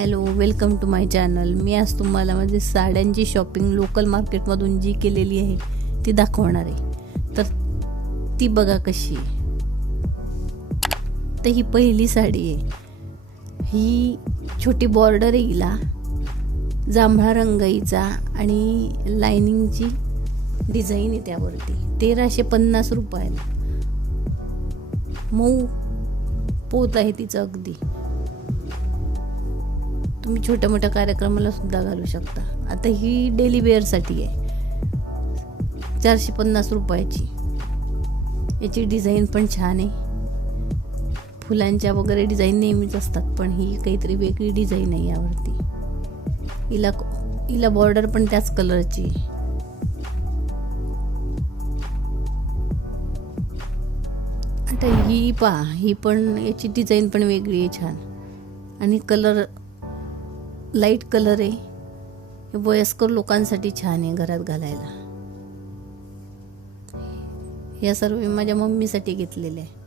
Hello welcome to my channel. मी आज तुम्हाला माझी साड्यांची शॉपिंग लोकल मार्केटमधून जी केलेली आहे ती दाखवणार आहे. तर ती बघा कशी आहे. तर ही पहिली साडी आहे. ही छोटी बॉर्डर आहे हिला. जांभळा रंग हिचा आणि लायनिंगची डिझाईन आहे त्यावरती. तेराशे पन्नास रुपयाला. मऊ पोत आहे तिचं अगदी. तुम्ही छोट्या मोठ्या कार्यक्रमाला सुद्धा घालू शकता. आता ही डेली वेअरसाठी आहे. चारशे पन्नास रुपयाची. याची डिझाईन पण छान आहे. फुलांच्या वगैरे डिझाईन नेहमीच असतात पण ही काहीतरी वेगळी डिझाईन आहे यावरती. हिला हिला बॉर्डर पण त्याच कलरची आहे. आता ही पहा ही पण याची डिझाईन पण वेगळी आहे छान. आणि कलर लाइट कलर आहे. हे वयस्कर लोकांसाठी छान आहे घरात घालायला. या सर्व मी माझ्या मम्मीसाठी घेतलेले आहे.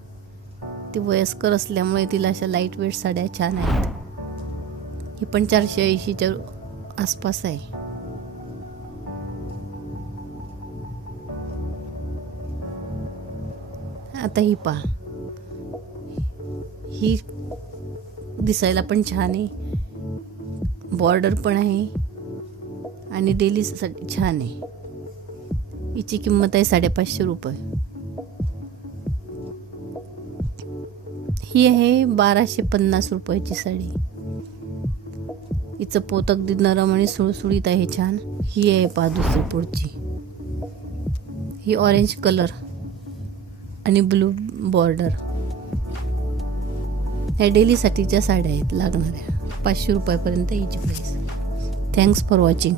ती वयस्कर असल्यामुळे तिला अशा लाइट वेट साड्या छान आहेत. ही पण चारशे ऐंशीच्या आसपास आहे. आता ही पहा. ही दिसायला पण छान आहे. बॉर्डर पण आहे आणि डेलीसाठी छान आहे. हिची किंमत आहे साडेपाचशे रुपये. ही आहे बाराशे पन्नास रुपयाची साडी. हिचं पोत अगदी नरम आणि सुळसुळीत आहे छान. ही आहे पहा दुसरी पुढची. ही ऑरेंज कलर आणि ब्लू बॉर्डर ह्या डेलीसाठीच्या साड्या आहेत लागणाऱ्या. पाचशे रुपयापर्यंत हिची प्राईस थँक्स फॉर वॉचिंग